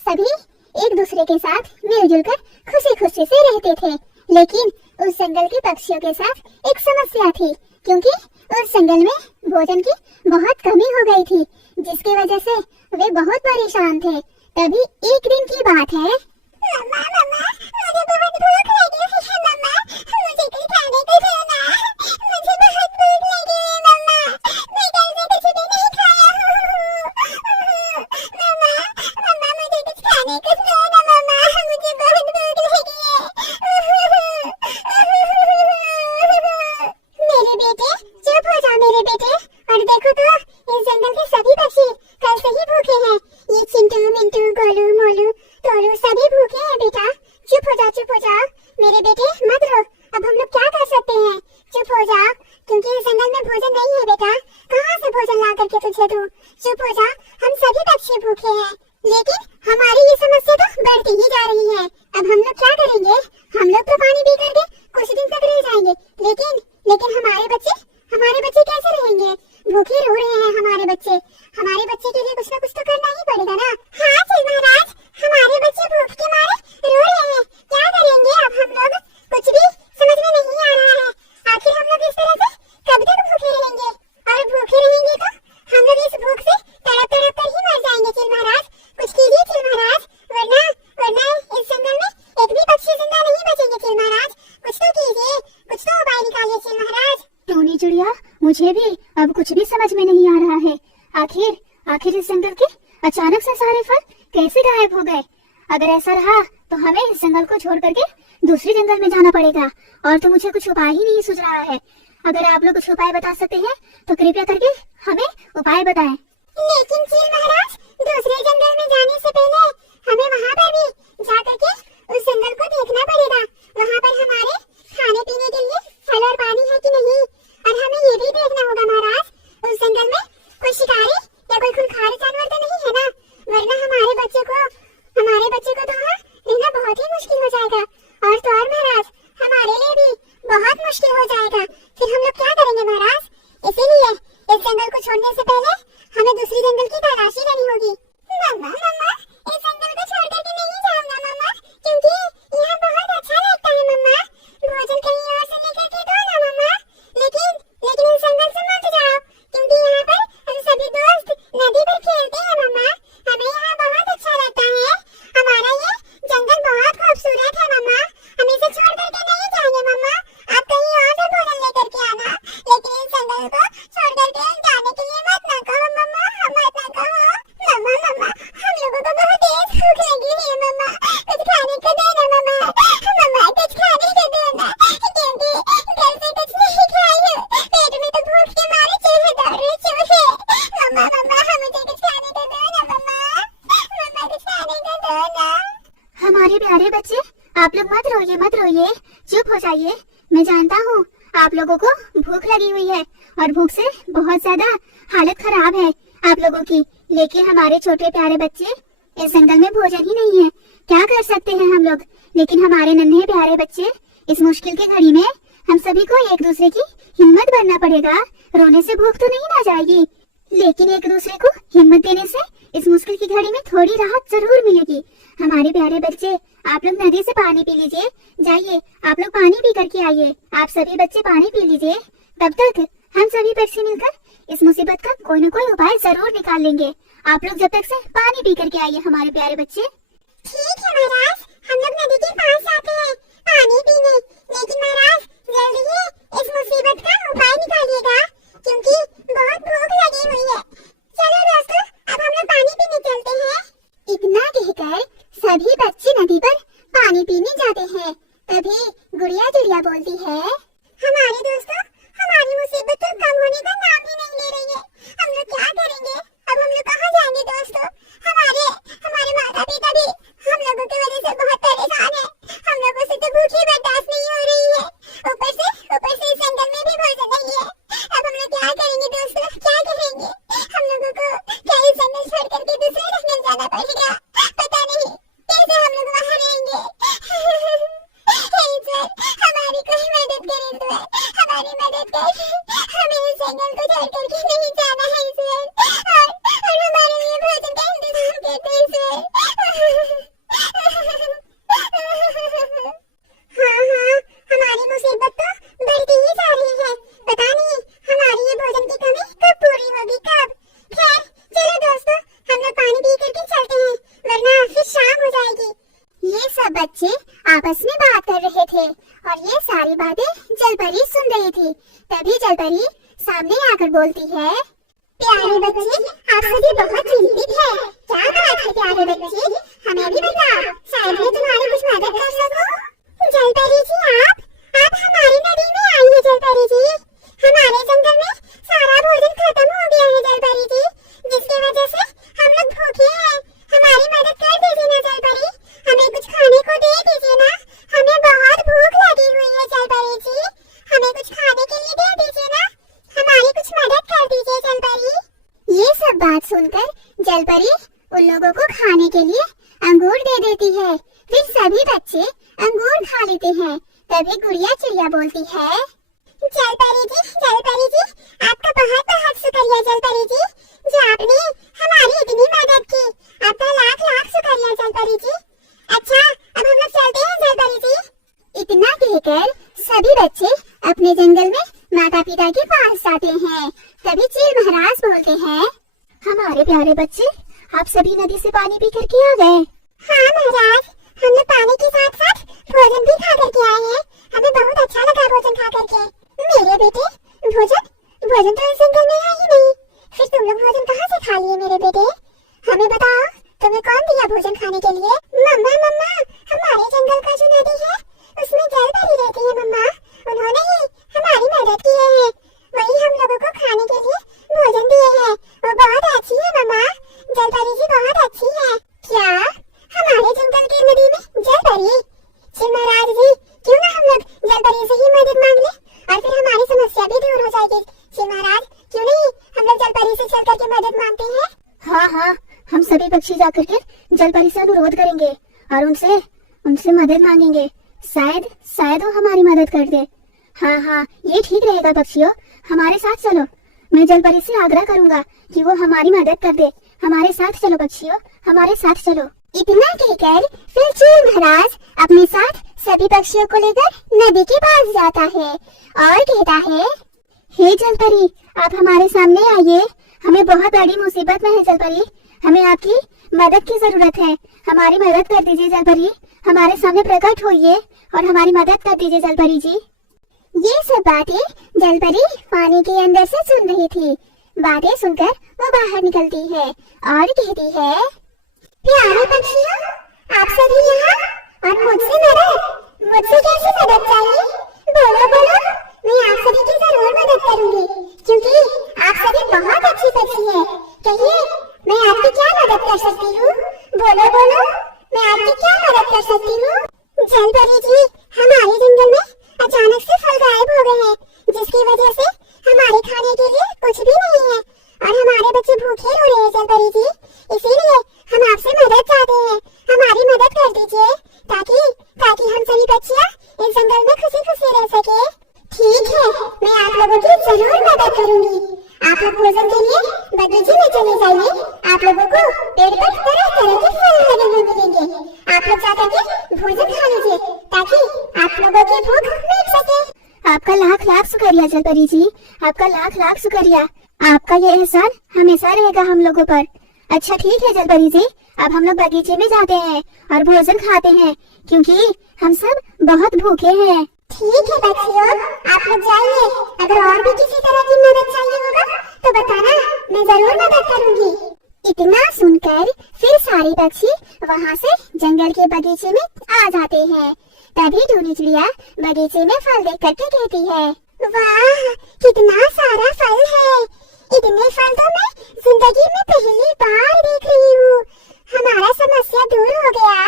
सभी एक दूसरे के साथ मिलजुल कर खुशी खुशी से रहते थे। लेकिन उस जंगल के पक्षियों के साथ एक समस्या थी, क्योंकि उस जंगल में भोजन की बहुत कमी हो गई थी, जिसकी वजह से वे बहुत परेशान थे। तभी एक दिन की बात है। मम्मा मम्मा मुझे बहुत भूख लगी है मम्मा, मुझे कुछ खाने को दो ना, मुझे बहुत भूख लगी है मम्मा, मैं कल से कुछ भी नहीं खाया हूँ। मम्मा मम्मा मुझे कुछ खाने को दो ना मम्मा, मुझे बहुत भूख लगी है। मेरे बेटे चुप हो जाओ मेरे बेटे, और देखो तो इस जंगल के सभी पक्षी कल से ही भूखे हैं। ये चिंटू मिंटू गोलू मोलू तोलू सभी भूखे हैं बेटा। चुप हो जाओ मेरे बेटे, मत रो। अब हम लोग क्या कर सकते हैं? चुप हो जाओ, क्योंकि इस जंगल में भोजन नहीं है बेटा। कहाँ से भोजन ला करके तुझे दूं? चुप हो जा, हम सभी पक्षी भूखे हैं, लेकिन हमारी ये समस्या तो बढ़ती ही जा रही है। अब हम लोग क्या करेंगे? हम लोग तो पानी पी करके कुछ दिन तक रह जाएंगे, लेकिन हमारे बच्चे कैसे रहेंगे? भूखे रो रहे हैं हमारे बच्चे के लिए कुछ ना कुछ तो करना ही पड़ेगा ना। हाँ चल महाराज, हमारे बच्चे भूख के मारे रो रहे हैं, क्या करेंगे अब हम लोग? कुछ भी समझ में नहीं आ रहा है। आखिर हम लोग इस तरह से कब तक भूखे रहेंगे? और भूखे रहेंगे तो हम लोग इस भूख से तड़प तड़प कर ही मर जाएंगे। चिल महाराज कुछ कीजिए चिल महाराज, वरना इस जंगल में एक भी पक्षी जिंदा नहीं बचेंगे। चिल महाराज कुछ तो कीजिए, कुछ तो उपाय निकालिए चिल महाराज। टोनी चिड़िया, मुझे भी अब कुछ भी समझ में नहीं आ रहा है। आखिर इस जंगल के अचानक से सारे फल कैसे गायब हो गए? अगर ऐसा रहा तो हमें इस जंगल को छोड़ करके दूसरे जंगल में जाना पड़ेगा, और तो मुझे कुछ उपाय ही नहीं सूझ रहा है। अगर आप लोग कुछ उपाय बता सकते हैं तो कृपया करके हमें उपाय बताएं। लेकिन चिल महाराज, दूसरे जंगल में जाने से पहले हमें वहाँ पर भी जा करके उस जंगल को देखना पड़ेगा। वहाँ पर हमारे खाने पीने के लिए फल और पानी है कि नहीं, और हमें ये भी देखना होगा महाराज उस जंगल में कोई शिकारी या कोई खूंखार जानवर तो नहीं है ना, वरना हमारे बच्चे को तो वहाँ रहना बहुत ही मुश्किल हो जाएगा। और तो और महाराज, हमारे लिए भी बहुत मुश्किल हो जाएगा। फिर हम लोग क्या करेंगे महाराज? इसीलिए इस जंगल को छोड़ने से पहले हमें दूसरी जंगल की तलाशी लेनी होगी। मम्मा इस जंगल को छोड़ करके नहीं जाऊंगा मम्मा, क्योंकि यहाँ बहुत अच्छा लगता है मम्मा। भोजन कहीं और से लेकर के दो ना मम्मा, लेकिन इस जंगल से मत जाओ, क्योंकि यहाँ पर हम सभी दोस्त नदी पर खेलते हैं मम्मा, हमें यहाँ बहुत अच्छा लगता है। हमारा ये जंगल बहुत खूबसूरत है मम्मा, हम इसे छोड़ करके नहीं जाएंगे मम्मा। आप कहीं और से भोजन लेकर के आना, लेकिन इस जंगल को छोड़ करके जाने के लिए मत ना कहो मम्मा, मत ना कहो। मम्मा हम लोगों को बहुत तेज भूख लगी है मम्मा, कुछ खाने को दे ना मम्मा, कुछ खाने को दो ना, क्योंकि कल से कुछ नहीं खाई हूँ, पेट में तो भूख के मारे चूहे दौड़ रहे चूहे। मम्मा मुझे कुछ खाने को दो ना मम्मा, कुछ खाने को दो ना। हमारे प्यारे बच्चे, आप लोग मत रोइए, चुप हो जाइए। मैं जानता हूँ आप लोगों को भूख लगी हुई है और भूख से बहुत ज्यादा हालत खराब है आप लोगों की, लेकिन हमारे छोटे प्यारे बच्चे, इस जंगल में भोजन ही नहीं है, क्या कर सकते हैं हम लोग? लेकिन हमारे नन्हे प्यारे बच्चे, इस मुश्किल की घड़ी में हम सभी को एक दूसरे की हिम्मत बनना पड़ेगा। रोने से भूख तो नहीं ना जाएगी, लेकिन एक दूसरे को हिम्मत देने से इस मुश्किल की घड़ी में थोड़ी राहत जरूर मिलेगी। हमारे प्यारे बच्चे, आप लोग नदी से पानी पी लीजिए, जाइए आप लोग पानी पी करके आइए। आप सभी बच्चे पानी पी लीजिए, तब तक हम सभी पक्षी मिलकर इस मुसीबत का कोई न कोई उपाय जरूर निकाल लेंगे। आप लोग जब तक से पानी पी करके आइए हमारे प्यारे बच्चे। ठीक है महाराज, हम लोग नदी के पास जाते हैं पानी पीने, लेकिन महाराज जल्दी ही इस मुसीबत का उपाय निकालिएगा, क्योंकि बहुत भूख लगी हुई है। चलो दोस्तों, अब हम लोग पानी पीने चलते हैं। इतना कहकर सभी बच्चे नदी पर पानी पीने जाते हैं। तभी गुड़िया चिड़िया बोलती है, हमारे दोस्तों, हमारी मुसीबत तो कम होने का नाम ही नहीं ले रही है। हम लोग क्या करेंगे? अब हम लोग कहाँ जाएंगे दोस्तों? हमारे माता पिता भी हम लोगों की वजह से बहुत परेशान है। हम लोगों से तो भूख ही बर्दाश्त नहीं हो रही है, ऊपर से इस जंगल में भी भोजन नहीं है। अब हम लोग क्या करेंगे दोस्तों, क्या करेंगे? हम लोगों को क्या इस जंगल छोड़ करके दूसरे जंगल जाना पड़ेगा? पता नहीं कैसे हम लोग वहाँ रहेंगे। हमारी कोई मदद करे ईश्वर, हमारी मदद कर, हमें इस जंगल को छोड़ करके नहीं जाना है ईश्वर, और हमारे लिए भोजन का इंतजाम करते ईश्वर। जलपरी सामने आकर बोलती है, प्यारे बच्चे, आप सभी बहुत चिंतित है। क्या बात है प्यारे बच्चे, हमें भी बताओ, शायद मैं तुम्हारी कुछ मदद कर सकूं। जलपरी जी, आप हमारी नदी में आई है जलपरी जी। हमारे जंगल में सारा भोजन खत्म हो गया है जलपरी जी, जिसकी वजह से हम लोग भूखे हैं। हमारी मदद कर दीजिए ना जलपरी, हमें कुछ खाने को दे दीजिए ना, हमें बहुत भूख लगी हुई है जलपरी जी, हमें कुछ खाने के लिए दे दीजिए ना, हमारी कुछ मदद कर दीजिए जलपरी। ये सब बात सुनकर जलपरी उन लोगों को खाने के लिए अंगूर दे देती है। फिर सभी बच्चे अंगूर खा लेते हैं। तभी गुड़िया चिड़िया बोलती है, जलपरी जी, आपका बहुत बहुत शुक्रिया जलपरी जी, जो आपने हमारी इतनी मदद की। आपका लाख लाख शुक्रिया जलपरी जी। अच्छा, अब हम लोग चलते हैं जलपरी जी। इतना कहकर सभी बच्चे अपने जंगल में माता पिता के पास जाते हैं। तभी चील महाराज बोलते हैं, हमारे प्यारे बच्चे, आप सभी नदी से पानी पी करके आ गए। हाँ महाराज, हम लोग पानी के साथ साथ भोजन भी खा करके आए हैं। हमें बहुत अच्छा लगा भोजन खा करके। मेरे बेटे, भोजन तो इस जंगल में है ही नहीं, फिर तुम लोग भोजन कहाँ से खा लिए मेरे बेटे? हमें बताओ, तुम्हें कौन दिया भोजन खाने के लिए? मम्मा, हमारे जंगल का जो नदी है उसमें जलपरी रहती है मम्मा, उन्होंने ही हमारी मदद की है, वही हम लोगों को खाने के लिए भोजन दिए हैं। वो बहुत अच्छी है मम्मा, जलपरी जी बहुत अच्छी है। क्या हमारे जंगल की नदी में जलपरी? जी महाराज जी, क्यों ना हम लोग जलपरी से ही मदद मांग ले और फिर हमारी समस्या भी दूर हो जाएगी। जी महाराज, क्यों नहीं हम लोग जलपरी से चल करके मदद मांगते हैं? हाँ, हम सभी पक्षी जाकर के जलपरी से अनुरोध करेंगे और उनसे मदद मांगेंगे। शायद वो हमारी मदद कर दे। हाँ, ये ठीक रहेगा पक्षियों, हमारे साथ चलो। मैं जलपरी से आग्रह करूंगा कि वो हमारी मदद कर दे। हमारे साथ चलो पक्षियों, हमारे साथ चलो। इतना कहकर फिर चील महाराज अपने साथ सभी पक्षियों को लेकर नदी के पास जाता है और कहता है, हे जलपरी, आप हमारे सामने आइए। हमें बहुत बड़ी मुसीबत में है जलपरी, हमें आपकी मदद की जरूरत है। हमारी मदद कर दीजिए जलपरी, हमारे सामने प्रकट होइए और हमारी मदद कर दीजिए जलपरी जी। ये सब बातें जलपरी पानी के अंदर से सुन रही थी। बातें सुनकर वो बाहर निकलती है और कहती है, प्यारे पक्षियों, आप सभी यहाँ और मुझसे कैसे मदद चाहिए? बोलो, मैं आप सभी की जरूर मदद करूंगी, क्योंकि आप सभी बहुत अच्छी पक्षी हैं। कहिए, मैं आपकी क्या मदद कर सकती हूँ? बोलो, मैं आपकी क्या मदद कर सकती हूँ? जलपरी जी, हमारे जंगल में अचानक से फल गायब हो गए हैं, जिसकी वजह से हमारे खाने के लिए कुछ भी नहीं है और हमारे बच्चे भूखे हो रहे हैं जलपरी जी। इसीलिए हम आपसे मदद चाहते हैं, हमारी मदद कर दीजिए ताकि हम सभी बच्चियाँ इस जंगल में खुशी खुशी रह सके। ठीक है, मैं आप लोगों की जरूर मदद करूंगी। आप लोग भोजन के लिए बगीचे में चले जाइए। आप लोगों को पेड़ पर तरह तरह के फल लगे हुए मिलेंगे। आप लोग जाकर के भोजन खा लीजिए ताकि आप लोगों की भूख मिट सके। आपका लाख लाख शुक्रिया जलपरी जी, आपका लाख लाख शुक्रिया। आपका ये एहसान हमेशा रहेगा हम लोगों पर। अच्छा ठीक है जलपरी जी, अब हम लोग बगीचे में जाते हैं और भोजन खाते हैं, क्योंकि हम सब बहुत भूखे हैं। ठीक है बच्चियों, आप लोग जाइए। अगर और भी किसी तरह की मदद चाहिए होगा तो बताना, मैं जरूर मदद करूंगी। इतना सुनकर फिर सारे पक्षी वहाँ से जंगल के बगीचे में आ जाते हैं। तभी टूनी चिड़िया बगीचे में फल देख करके कहती है, वाह, कितना सारा फल है। इतने फल तो मैं जिंदगी में पहली बार देख रही हूँ। हमारा समस्या दूर हो गया,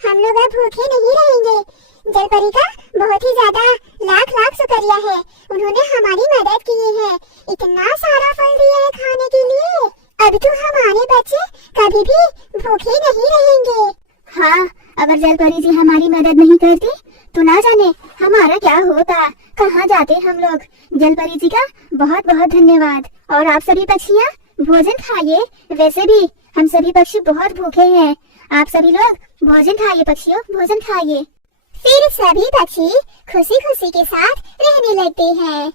हम लोग अब भूखे नहीं रहेंगे। जलपरी का बहुत ही ज्यादा लाख लाख शुक्रिया है, उन्होंने हमारी मदद की है, इतना सारा फल दिया है खाने के लिए। अब तो हमारे बच्चे कभी भी भूखे नहीं रहेंगे। हाँ, अगर जलपरी जी हमारी मदद नहीं करती तो ना जाने हमारा क्या होता, कहाँ जाते हम लोग। जलपरी जी का बहुत बहुत धन्यवाद। और आप सभी पक्षियाँ भोजन खाइए। वैसे भी हम सभी पक्षी बहुत भूखे हैं, आप सभी लोग भोजन खाइए पक्षियों, भोजन खाइए। फिर सभी पक्षी खुशी खुशी के साथ रहने लगते हैं।